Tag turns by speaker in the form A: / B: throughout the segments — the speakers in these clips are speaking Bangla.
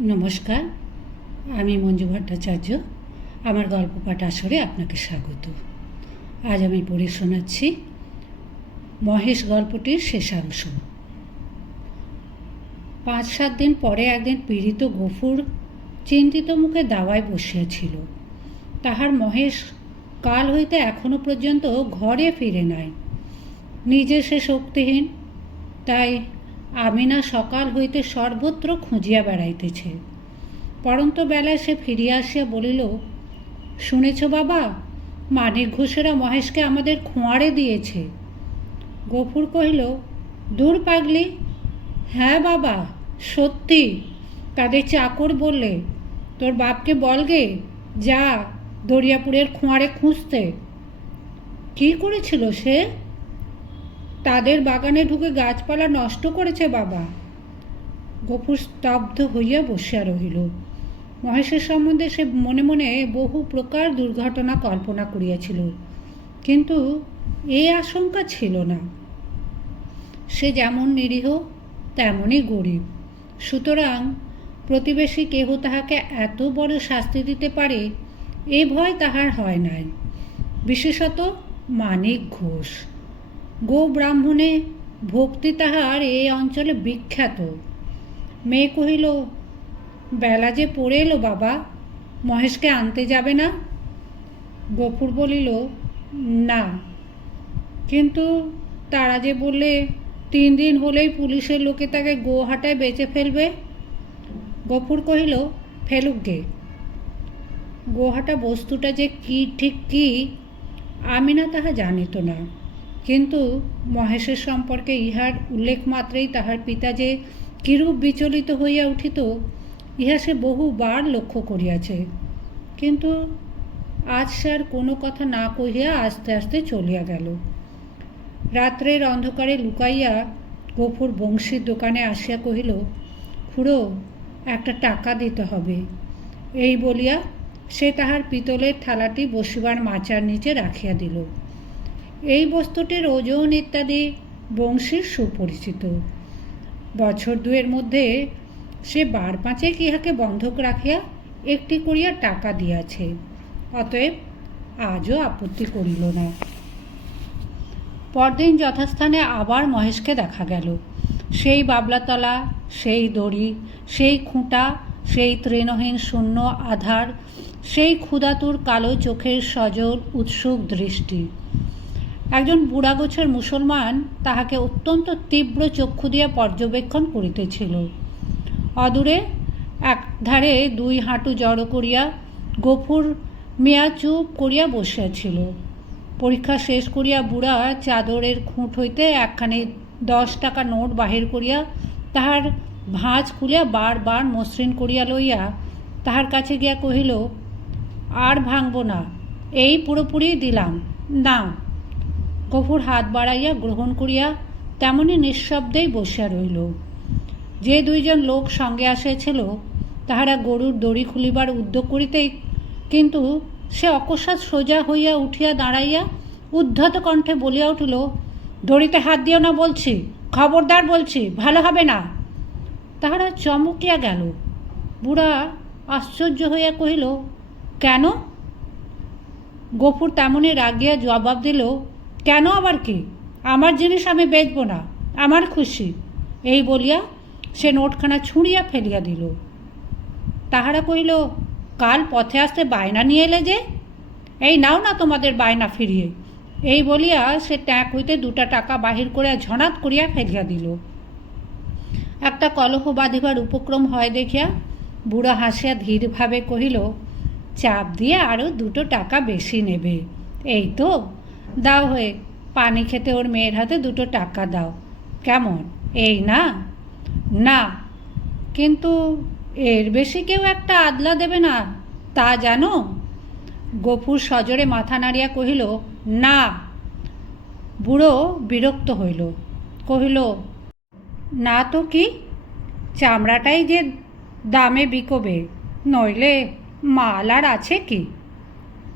A: নমস্কার, আমি মঞ্জু ভট্টাচার্য। আমার গল্প পাঠ আসরে আপনাকে স্বাগত। আজ আমি পড়ে শোনাচ্ছি মহেশ গল্পটির শেষাংশ। পাঁচ সাত দিন পরে একদিন পীড়িত গফুর চিন্তিত মুখে দাওয়ায় বসিয়াছিল। তাহার মহেশ কাল হইতে এখনও পর্যন্ত ঘরে ফিরে নাই। নিজে সে শক্তিহীন, তাই আমিনা সকাল হইতে সর্বত্র খুঁজিয়া বেড়াইতেছে। পরন্ত বেলায় সে ফিরিয়া আসিয়া বলিল, শুনেছ বাবা, মানিক ঘোষেরা মহেশকে আমাদের খোঁয়াড়ে দিয়েছে। গফুর কহিল, দূর পাগলি। হ্যাঁ বাবা, সত্যি। তাদের চাকর বললে, তোর বাপকে বলগে যা দরিয়াপুরের খোঁয়াড়ে খুঁজতে। কী করেছিল সে? তাদের বাগানে ঢুকে গাছপালা নষ্ট করেছে বাবা। গফুর স্তব্ধ হইয়া বসিয়া রহিল। মহেশের সম্বন্ধে সে মনে মনে বহু প্রকার দুর্ঘটনা কল্পনা করিয়াছিল। কিন্তু এই আশঙ্কা ছিল না। সে যেমন নিরীহ, তেমনই গরিব। সুতরাং প্রতিবেশী কেহ তাহাকে এত বড় শাস্তি দিতে পারে, এ ভয় তাহার হয় নাই। বিশেষত মানিক ঘোষ। গো ব্রাহ্মণে, ভক্তি তাহার এই অঞ্চলে বিখ্যাত। মেয়ে কহিল, বেলা যে পড়ে এলো বাবা, মহেশকে আনতে যাবে না? গফুর বলিল, না। কিন্তু তারা যে বললে, তিন দিন হলেই পুলিশের লোকে তাকে গোহাটায় বেঁচে ফেলবে? গফুর কহিল, ফেলুক গে। গোহাটা বস্তুটা যে কি, ঠিক কি, আমি না তাহা জানিত না। কিন্তু মহেশের সম্পর্কে ইহার উল্লেখ মাত্রেই তাহার পিতা যে কিরূপ বিচলিত হইয়া উঠিত, ইহা সে বহুবার লক্ষ্য করিয়াছে। কিন্তু আজ সে আর কোনো কথা না কহিয়া আস্তে আস্তে চলিয়া গেল। রাত্রের অন্ধকারে লুকাইয়া গফুর বংশীর দোকানে আসিয়া কহিল, খুড়ো, একটা টাকা দিতে হবে। এই বলিয়া সে তাহার পিতলের থালাটি বসিবার মাচার নিচে রাখিয়া দিল। এই বস্তুটির ওজন ইত্যাদি বংশীর সুপরিচিত। বছর দুয়ের মধ্যে সে বার পাঁচেক ইহাকে বন্ধক রাখিয়া একটি করিয়া টাকা দিয়াছে, অতএব আজও আপত্তি করিল না। পরদিন যথাস্থানে আবার মহেশকে দেখা গেল। সেই বাবলাতলা, সেই দড়ি, সেই খুঁটা, সেই তৃণহীন শূন্য আধার, সেই ক্ষুধাতুর কালো চোখের সজল উৎসুক দৃষ্টি। একজন বুড়াগোছের মুসলমান তাহাকে অত্যন্ত তীব্র চক্ষু দিয়া পর্যবেক্ষণ করিতেছিল। অদূরে এক ধারে দুই হাঁটু জড়ো করিয়া গফুর মেয়া চুপ করিয়া বসিয়াছিল। পরীক্ষা শেষ করিয়া বুড়া চাদরের খুঁট হইতে একখানি দশ টাকা নোট বাহির করিয়া তাহার ভাঁজ খুলিয়া বারবার মসৃণ করিয়া লইয়া তাহার কাছে গিয়া কহিল, আর ভাঙব না, এই পুরোপুরি দিলাম। না গফুর হাত বাড়াইয়া গ্রহণ করিয়া তেমনি নিঃশব্দেই বসিয়া রইল যে দুইজন লোক সঙ্গে আসিয়াছিল, তাহারা গরুর দড়ি খুলিবার উদ্যোগ করিতেই কিন্তু সে অকস্মাৎ সোজা হইয়া উঠিয়া দাঁড়াইয়া উদ্ধত কণ্ঠে বলিয়া উঠিল, দড়িতে হাত দিও না বলছি, খবরদার বলছি, ভালো হবে না। তাহারা চমকিয়া গেল। বুড়া আশ্চর্য হইয়া কহিল, কেন? গফুর তেমনই রাগিয়া জবাব দিল কেন আবার কি? আমার জিনিস আমি বেচব না, আমার খুশি। এই বলিয়া সে নোটখানা ছুঁড়িয়া ফেলিয়া দিল। তাহারা কহিল, কাল পথে আসতে বায়না নিয়ে এলে যে? এই নাও না তোমাদের বায়না ফিরিয়ে। এই বলিয়া সে ট্যাঁক হইতে দুটা টাকা বাহির করিয়া ঝনাত করিয়া ফেলিয়া দিল। একটা কলহ বাঁধিবার উপক্রম হয় দেখিয়া বুড়া হাসিয়া ধীরভাবে কহিল, চাপ দিয়ে আরও দুটো টাকা বেশি নেবে। এই তো দাও হয়ে, পানি খেতে ওর মেয়ের হাতে দুটো টাকা দাও। কেমন? এই না? না। কিন্তু এর বেশি কেউ একটা আদলা দেবে না, তা জানো? গফুর সজরে মাথা নাড়িয়া কহিল, না। বুড়ো বিরক্ত হইল। কহিল, না তো কি? চামড়াটাই যে দামে বিকোবে, নইলে মাল আর আছে কি?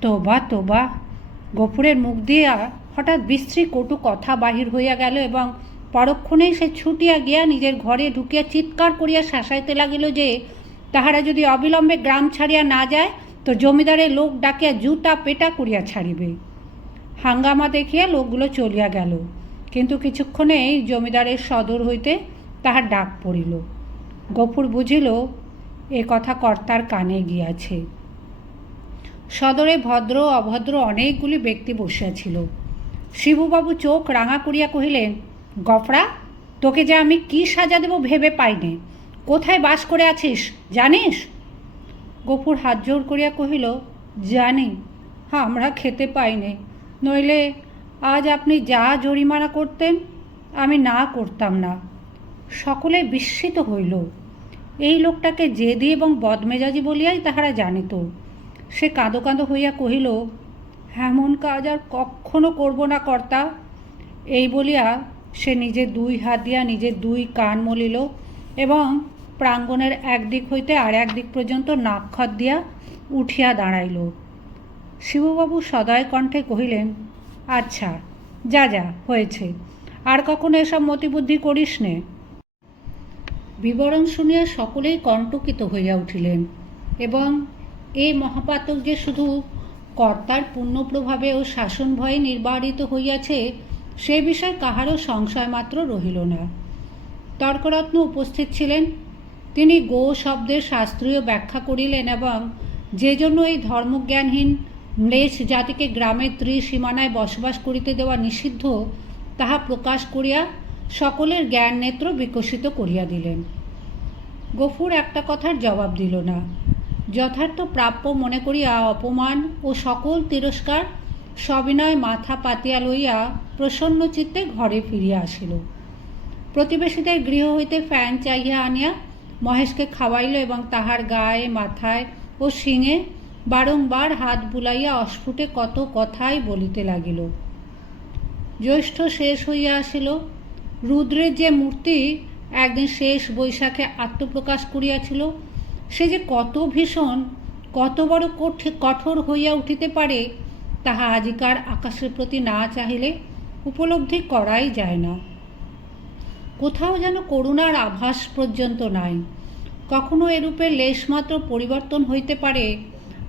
A: তোবা তোবা। গফুরের মুখ দিয়া হঠাৎ বিশ্রী কটু কথা বাহির হইয়া গেল এবং পরক্ষণেই সে ছুটিয়া গিয়া নিজের ঘরে ঢুকিয়া চিৎকার করিয়া শাসাইতে লাগিল যে, তাহারা যদি অবিলম্বে গ্রাম ছাড়িয়া না যায়, তো জমিদারের লোক ডাকিয়া জুতা পেটা করিয়া ছাড়িবে। হাঙ্গামা দেখিয়া লোকগুলো চলিয়া গেল। কিন্তু কিছুক্ষণেই জমিদারের সদর হইতে তাহার ডাক পড়িল। গফুর বুঝিল, এ কথা কর্তার কানে গিয়াছে। সদরে ভদ্র অভদ্র অনেকগুলি ব্যক্তি বসিয়াছিল শিবুবাবু চোখ রাঙা করিয়া কহিলেন গফরা তোকে যে আমি কি সাজা দেব ভেবে পাইনে। কোথায় বাস করে আছিস, জানিস? গফুর হাত জোর করিয়া কহিল, জানি, আমরা খেতে পাইনি। নইলে আজ আপনি যা জরিমানা করতেন, আমি না করতাম না। সকলে বিস্মিত হইল। এই লোকটাকে জেদি এবং বদমেজাজি বলিয়াই তাহারা জানিত। সে কাঁদো কাঁদো হইয়া কহিল, এমন কাজ আর কখনো করব না কর্তা। এই বলিয়া সে নিজের দুই হাত দিয়া নিজের দুই কান মলিল এবং প্রাঙ্গণের একদিক হইতে আর একদিক পর্যন্ত নাক্ষত দিয়া উঠিয়া দাঁড়াইল। শিববাবু সদয় কণ্ঠে কহিলেন আচ্ছা যা যা, হয়েছে। আর কখনো এসব মতিবুদ্ধি করিস নে। বিবরণ শুনিয়া সকলেই কণ্টকিত হইয়া উঠিলেন এবং এই মহাপাতক যে শুধু কর্তার পুণ্যপ্রভাবে ও শাসন ভয়ে নির্বাহিত হইয়াছে, সে বিষয়ে কাহারও সংশয় মাত্র রহিল না। তর্করত্ন উপস্থিত ছিলেন। তিনি গো শব্দের শাস্ত্রীয় ব্যাখ্যা করিলেন এবং যে জন্য এই ধর্মজ্ঞানহীন ম্লেচ্ছ জাতিকে গ্রামের ত্রিসীমানায় বসবাস করিতে দেওয়া নিষিদ্ধ, তাহা প্রকাশ করিয়া সকলের জ্ঞান নেত্র বিকশিত করিয়া দিলেন। গফুর একটা কথার জবাব দিল না। যথার্থ প্রাপ্য মনে করিয়া অপমান ও সকল তিরস্কার সবিনয় মাথা পাতিয়া লইয়া প্রসন্ন চিত্তে ঘরে ফিরিয়া আসিল। প্রতিবেশীদের গৃহ হইতে ফ্যান চাহিয়া আনিয়া মহেশকে খাওয়াইল এবং তাহার গায়ে, মাথায় ও শিঙে বারংবার হাত বুলাইয়া অস্ফুটে কত কথাই বলিতে লাগিল। জ্যৈষ্ঠ শেষ হইয়া আসিল। রুদ্রের যে মূর্তি একদিন শেষ বৈশাখে আত্মপ্রকাশ করিয়াছিল সে যে কত ভীষণ, কত বড় কঠে- কঠোর হইয়া উঠিতে পারে, তাহা আজিকার আকাশের প্রতি না চাহিলে উপলব্ধি করাই যায় না। কোথাও যেন করুণার আভাস পর্যন্ত নাই। কখনো এরূপে লেশমাত্র পরিবর্তন হইতে পারে,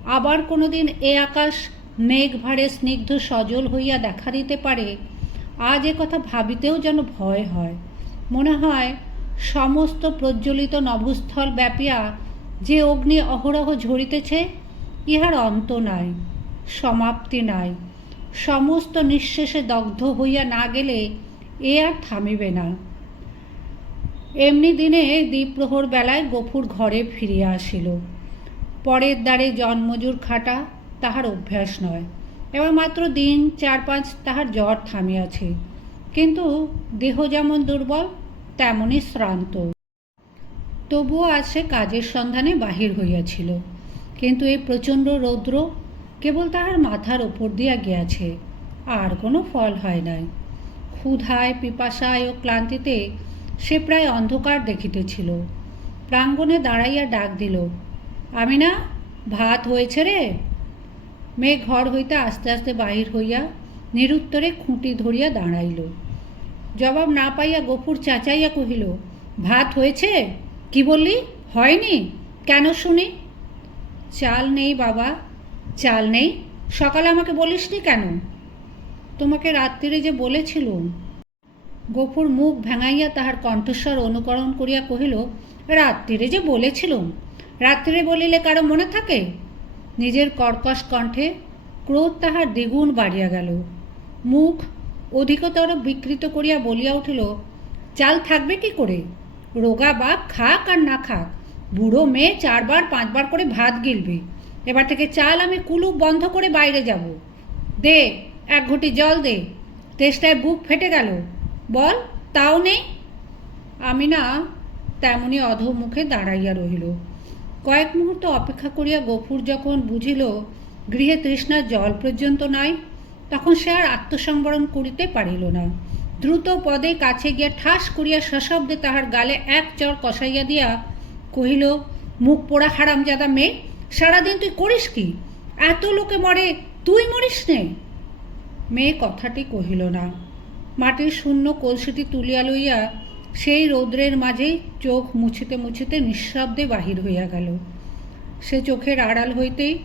A: আবার কোনোদিন এ আকাশ মেঘ ভারে স্নিগ্ধ সজল হইয়া দেখা দিতে পারে, আজ এ কথা ভাবিতেও যেন ভয় হয়। মনে হয় সমস্ত প্রজ্বলিত নভস্থল ব্যাপিয়া যে অগ্নি অহরহ ঝরিতেছে, ইহার অন্ত নাই, সমাপ্তি নাই। সমস্ত নিঃশেষে দগ্ধ হইয়া না গেলে এ আর থামিবে না। এমনি দিনে দ্বীপ্রহর বেলায় গফুর ঘরে ফিরিয়া আসিল। পরের দ্বারে জন্মজুর খাটা তাহার অভ্যাস নয়। এবার মাত্র দিন চার পাঁচ তাহার জ্বর থামিয়াছে। কিন্তু দেহ যেমন দুর্বল তেমনই শ্রান্ত। তবুও আজ সে কাজের সন্ধানে বাহির হইয়াছিল। কিন্তু এই প্রচণ্ড রৌদ্র কেবল তাহার মাথার ওপর দিয়া গিয়াছে, আর কোনো ফল হয় নাই। ক্ষুধায়, পিপাসায় ও ক্লান্তিতে সে প্রায় অন্ধকার দেখিতেছিল। প্রাঙ্গণে দাঁড়াইয়া ডাক দিল আমি না ভাত হয়েছে রে? মেয়ে ঘর হইতে আস্তে আস্তে বাহির হইয়া নিরুত্তরে খুঁটি ধরিয়া দাঁড়াইল। জবাব না পাইয়া গফুর চাচাইয়া কহিল, ভাত হয়েছে? কি বললি? হয়নি? কেন শুনি? চাল নেই বাবা, চাল নেই। সকালে আমাকে বলিসনি কেন? তোমাকে রাত্রিরে যে বলেছিলুম। গফুর মুখ ভেঙাইয়া তাহার কণ্ঠস্বর অনুকরণ করিয়া কহিল, রাত্রিরে যে বলেছিলুম? রাত্রিরে বলিলে কারও মনে থাকে? নিজের কর্কশ কণ্ঠে ক্রোধ তাহার দ্বিগুণ বাড়িয়া গেল। মুখ অধিকতর বিকৃত করিয়া বলিয়া উঠিল, চাল থাকবে কি করে? রোগা বাপ খাক আর না খাক, বুড়ো মেয়ে চারবার, পাঁচবার করে ভাত গিলবে। এবার থেকে চাল আমি কুলুপ বন্ধ করে বাইরে যাব। দে, এক ঘটি জল দে। তেষ্টায় বুক ফেটে গেল। বল, তাও নেই? আমি না তেমনই তেমনি অধোমুখে দাঁড়াইয়া রহিল। কয়েক মুহূর্ত অপেক্ষা করিয়া গফুর যখন বুঝিল গৃহে তৃষ্ণার জল পর্যন্ত নাই, তখন সে আর আত্মসংবরণ করিতে পারিল না। দ্রুত পদে কাছে গিয়া ঠাস করিয়া সশব্দে তাহার গালে এক চর কষাইয়া দিয়া কহিল, মুখ পোড়া হারামজাদা মেয়ে, সারাদিন তুই করিস কি? এত লোকে মরে, তুই মরিস নে? মেয়ে কথাটি কহিল না। মাটির শূন্য কলসিটি তুলিয়া লইয়া সেই রৌদ্রের মাঝেই চোখ মুছিতে মুছিতে নিঃশব্দে বাহির হইয়া গেল। সে চোখের আড়াল হইতেই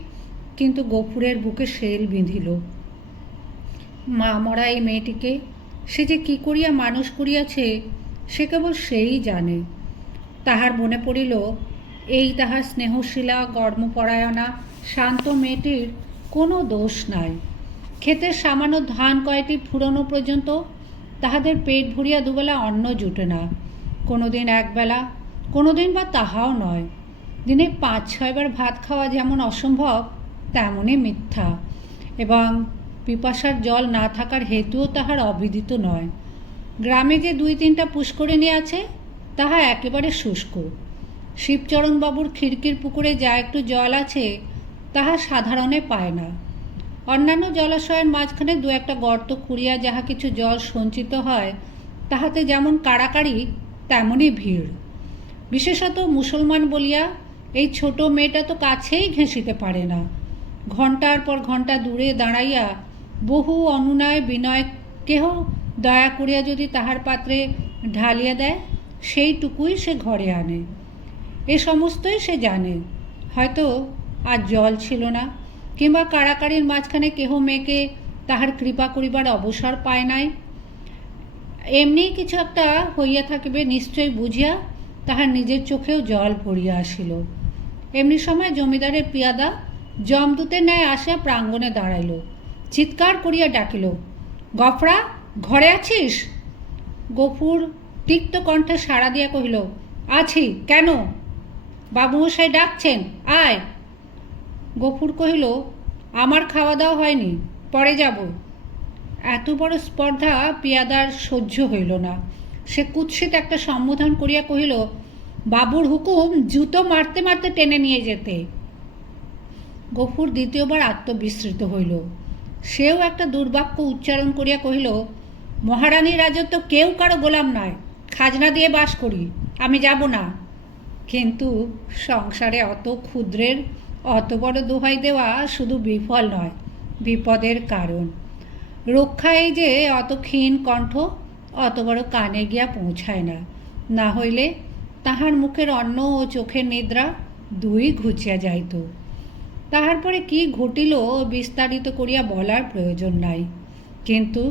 A: কিন্তু গফুরের বুকে শেল বিঁধিল। মা মরা এই মেয়েটিকে সে যে কি করিয়া মানুষ করিয়াছে, সে কেবল সেই জানে। তাহার মনে পড়িল, এই তাহার স্নেহশীলা কর্মপরায়ণা শান্ত মেয়েটির কোনো দোষ নাই। ক্ষেতের সামান্য ধান কয়েকটি ফুরনো পর্যন্ত তাহাদের পেট ভরিয়া দুবেলা অন্ন জুটে না। কোনো দিন একবেলা কোনো দিন বা তাহাও নয়। দিনে পাঁচ ছয়বার ভাত খাওয়া যেমন অসম্ভব, তেমনই মিথ্যা। এবং পিপাসার জল না থাকার হেতুও তাহার অবিদিত নয়। গ্রামে যে দুই তিনটা পুষ্করিণী আছে, তাহা একেবারে শুষ্ক। শিবচরণবাবুর খিড়কির পুকুরে যা একটু জল আছে, তাহা সাধারণে পায় না। অন্যান্য জলাশয়ের মাঝখানে দু একটা গর্ত খুঁড়িয়া যাহা কিছু জল সঞ্চিত হয়, তাহাতে যেমন কাড়াকাড়ি, তেমনই ভিড়। বিশেষত মুসলমান বলিয়া, এই ছোট মেয়েটা তো কাছেই ঘেঁষিতে পারে না। ঘণ্টার পর ঘণ্টা দূরে দাঁড়াইয়া বহু অনুনয় বিনয় কেহ দয়া করিয়া যদি তাহার পাত্রে ঢালিয়া দেয়, সেইটুকুই সে ঘরে আনে। এ সমস্তই সে জানে। হয়তো আর জল ছিল না, কিংবা কাড়াকাড়ির মাঝখানে কেহ মেয়েকে তাহার কৃপা করিবার অবসর পায় নাই। এমনি কিছু একটা হইয়া থাকিবে নিশ্চয় বুঝিয়া তাহার নিজের চোখেও জল ভরিয়া আসিল। এমনি সময় জমিদারের পিয়াদা জমদূতের ন্যায় আসিয়া প্রাঙ্গণে দাঁড়াইল। চিৎকার করিয়া ডাকিল, গফরা, ঘরে আছিস? গফুর তিক্ত কণ্ঠে সাড়া দিয়া কহিল, আছি, কেন? বাবুমশাই ডাকছেন, আয়। গফুর কহিল, আমার খাওয়া দাওয়া হয়নি, পরে যাব। এত বড় স্পর্ধা পিয়াদার সহ্য হইল না। সে কুৎসিত একটা সম্বোধন করিয়া কহিল, বাবুর হুকুম জুতো মারতে মারতে টেনে নিয়ে যেতে। গফুর দ্বিতীয়বার আত্মবিস্মৃত হইল। সেও একটা দুর্বাক্য উচ্চারণ করিয়া কহিল মহারানীর রাজত্ব কেউ কারও গোলাম নয়, খাজনা দিয়ে বাস করি, আমি যাব না। কিন্তু সংসারে অত ক্ষুদ্রের, অত বড় দোহাই দেওয়া শুধু বিফল নয়, বিপদের কারণ। রক্ষা এই যে অত ক্ষীণ কণ্ঠ, অত বড় কানে গিয়া পৌঁছায় না। না হইলে তাহার মুখের অন্ন ও চোখের নিদ্রা দুই ঘুচিয়া যাইত। তাহার পরে কি ঘটিল বিস্তারিত করিয়া বলার প্রয়োজন নাই। কিন্তু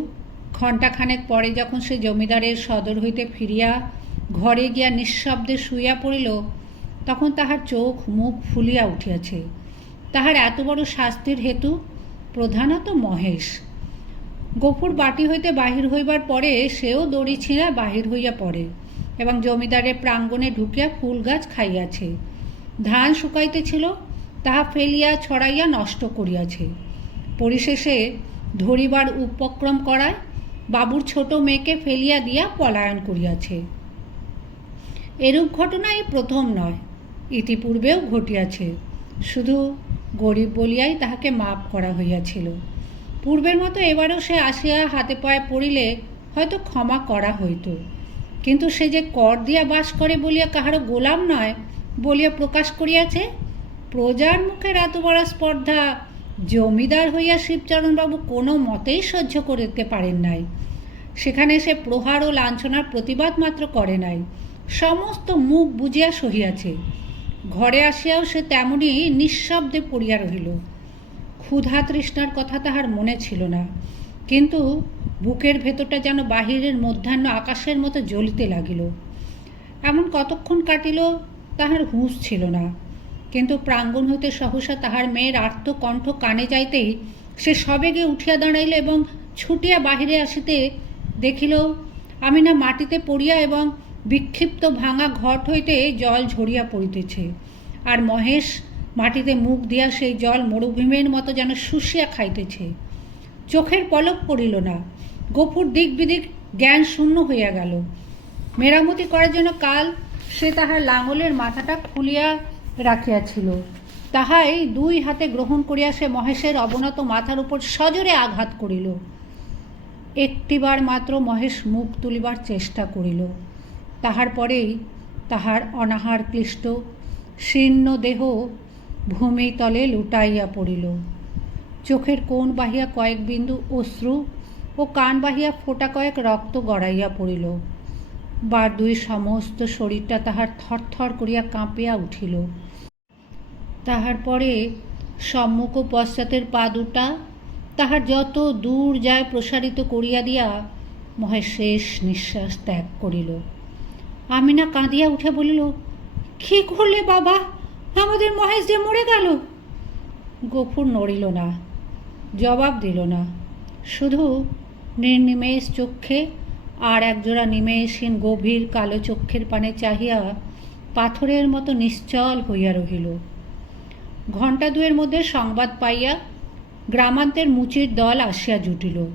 A: ঘণ্টাখানেক পরে যখন সে জমিদারের সদর হইতে ফিরিয়া ঘরে গিয়া নিঃশব্দে শুইয়া পড়িল, তখন তাহার চোখ মুখ ফুলিয়া উঠিয়াছে। তাহার এত বড় শাস্তির হেতু প্রধানত মহেশ। গফুর বাটি হইতে বাহির হইবার পরে সেও দড়ি ছিঁড়া বাহির হইয়া পড়ে এবং জমিদারের প্রাঙ্গণে ঢুকিয়া ফুল গাছ খাইয়াছে। ধান শুকাইতেছিল তাহা ফেলিয়া ছড়াইয়া নষ্ট করিয়াছে। পরিশেষে ধরিবার উপক্রম করায় বাবুর ছোট মেয়েকে ফেলিয়া দিয়া পলায়ন করিয়াছে। এরূপ ঘটনা এই প্রথম নয়, ইতিপূর্বেও ঘটিয়াছে। শুধু গরিব বলিয়াই তাহাকে মাপ করা হইয়াছিল। পূর্বের মতো এবারও সে আসিয়া হাতে পায়ে পড়িলে হয়তো ক্ষমা করা হইত। কিন্তু সে যে কর দিয়া বাস করে বলিয়া কাহারও গোলাম নয় বলিয়া প্রকাশ করিয়াছে প্রজার মুখের এত বড় স্পর্ধা, জমিদার হইয়া শিবচরণবাবু কোনো মতেই সহ্য করিতে পারেন নাই। সেখানে সে প্রহার ও লাঞ্ছনার প্রতিবাদ মাত্র করে নাই। সমস্ত মুখ বুঝিয়া সহিয়াছে। ঘরে আসিয়াও সে তেমনি নিঃশব্দে পড়িয়া রহিল। ক্ষুধা তৃষ্ণার কথা তাহার মনে ছিল না। কিন্তু বুকের ভেতরটা যেন বাহিরের মধ্যাহ্ন আকাশের মতো জ্বলিতে লাগিল। এমন কতক্ষণ কাটিল তাহার হুঁশ ছিল না। কিন্তু প্রাঙ্গণ হইতে সহসা তাহার মেয়ের আর্ত কণ্ঠ কানে যাইতেই সে সবেগে উঠিয়া দাঁড়াইল এবং ছুটিয়া বাহিরে আসিতে দেখিল, আমি না মাটিতে পড়িয়া এবং বিক্ষিপ্ত ভাঙা ঘট হইতে জল ঝরিয়া পড়িতেছে। আর মহেশ মাটিতে মুখ দিয়া সেই জল মরুভূমের মতো যেন শুষিয়া খাইতেছে। চোখের পলক পড়িল না। গফুর দিক বিদিক জ্ঞান শূন্য হইয়া গেল। মেরামতি করার জন্য কাল সে তাহার লাঙলের মাথাটা খুলিয়া রাখিয়াছিল। তাহাই দুই হাতে গ্রহণ করিয়া সে মহেশের অবনত মাথার উপর সজোরে আঘাত করিল। একটিবার মাত্র মহেশ মুখ তুলিবার চেষ্টা করিল। তাহার পরেই তাহার অনাহার ক্লিষ্ট, শীর্ণ দেহ ভূমিতলে লুটাইয়া পড়িল। চোখের কোণ বাহিয়া কয়েক বিন্দু অশ্রু ও কান বাহিয়া ফোটা কয়েক রক্ত গড়াইয়া পড়িল। বার দুই সমস্ত শরীরটা তাহার থরথর করিয়া কাঁপিয়া উঠিল। তাহার পরে সম্মুখ পশ্চাতের পা দুটা তাহার যত দূর যায় প্রসারিত করিয়া দিয়া মহেশ শেষ নিঃশ্বাস ত্যাগ করিল। আমিনা কাঁদিয়া উঠে বলিল, কী করলে বাবা? আমাদের মহেশ যে মরে গেল? গফুর নড়িল না, জবাব দিল না। শুধু নির্নিমেষ চক্ষে আর একজোড়া নিমেষহীন গভীর কালো চক্ষের পানে চাহিয়া পাথরের মতো নিশ্চল হইয়া রহিল। ঘণ্টা দুয়ের মধ্যে সংবাদ পাইয়া গ্রামান্তের মুচির দল আসিয়া জুটিল।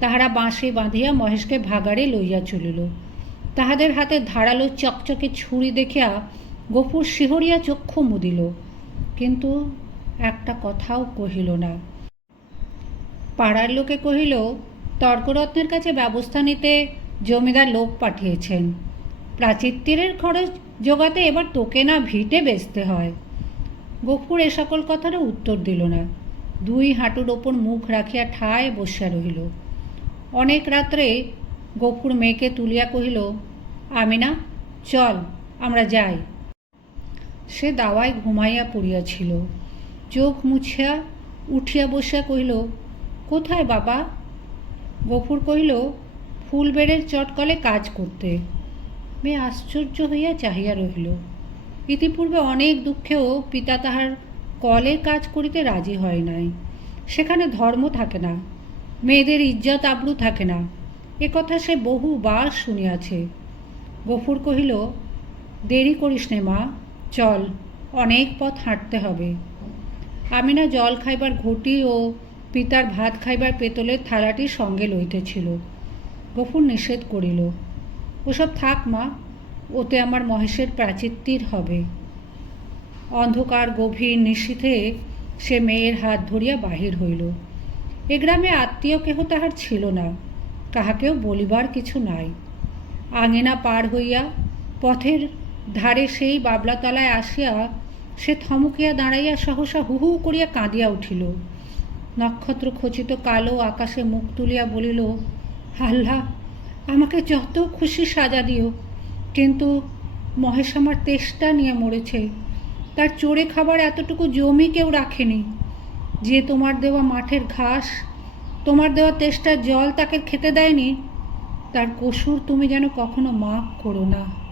A: তাহারা বাঁশে বাঁধিয়া মহেশকে ভাগাড়ে লইয়া চলিল। তাহাদের হাতে ধারালো চকচকে ছুরি দেখিয়া গফুর শিহরিয়া চক্ষু মুদিল। কিন্তু একটা কথাও কহিল না। পাড়ার লোকে কহিল, তর্করত্নের কাছে ব্যবস্থা নিতে জমিদার লোক পাঠিয়েছেন। প্রাচীর তীরের খরচ জোগাতে এবার তোকে না ভিটে বেচতে হয়। গফুর এ সকল কথারও উত্তর দিল না। দুই হাঁটুর ওপর মুখ রাখিয়া ঠায় বসিয়া রহিল। অনেক রাত্রে গফুর মেয়েকে তুলিয়া কহিল, আমিনা, চল, আমরা যাই। সে দাওয়ায় ঘুমাইয়া পড়িয়াছিল। চোখ মুছিয়া উঠিয়া বসিয়া কহিল, কোথায় বাবা? গফুর কহিল, ফুলবেড়ের চটকলে কাজ করতে। মেয়ে আশ্চর্য হইয়া চাহিয়া রহিল। ইতিপূর্বে অনেক দুঃখেও পিতা তাহার কলের কাজ করিতে রাজি হয় নাই। সেখানে ধর্ম থাকে না, মেয়েদের ইজ্জত আবরু থাকে না। এ কথা সে বহুবার শুনিয়াছে। গফুর কহিল, দেরি করিস নে মা, চল, অনেক পথ হাঁটতে হবে। আমি না জল খাইবার ঘটি ও পিতার ভাত খাইবার পেতলের থালাটি সঙ্গে লইতেছিল। গফুর নিষেধ করিল, ওসব থাক মা ওতে আমার মহেশের প্রাচিত্তির হবে। অন্ধকার, গভীর নিশীথে সে মেয়ের হাত ধরিয়া বাহির হইল। এ গ্রামে আত্মীয় কেহ তাহার ছিল না, কাহাকেও বলিবার কিছু নাই। আঙিনা পার হইয়া পথের ধারে সেই বাবলাতলায় আসিয়া সে থমকিয়া দাঁড়াইয়া সহসা হু হু করিয়া কাঁদিয়া উঠিল। নক্ষত্র খচিত কালো আকাশে মুখ তুলিয়া বলিল, আল্লাহ, আমাকে যত খুশি সাজা দিও। কিন্তু মহেশ আমার তেষ্টা নিয়ে মরেছে। তার চোরে খাবার এতটুকু জমি কেউ রাখেনি। যে তোমার দেওয়া মাঠের ঘাস, তোমার দেওয়া তেষ্টার জল তাকে খেতে দেয়নি, তার কসুর তুমি যেন কখনো মাফ করো না।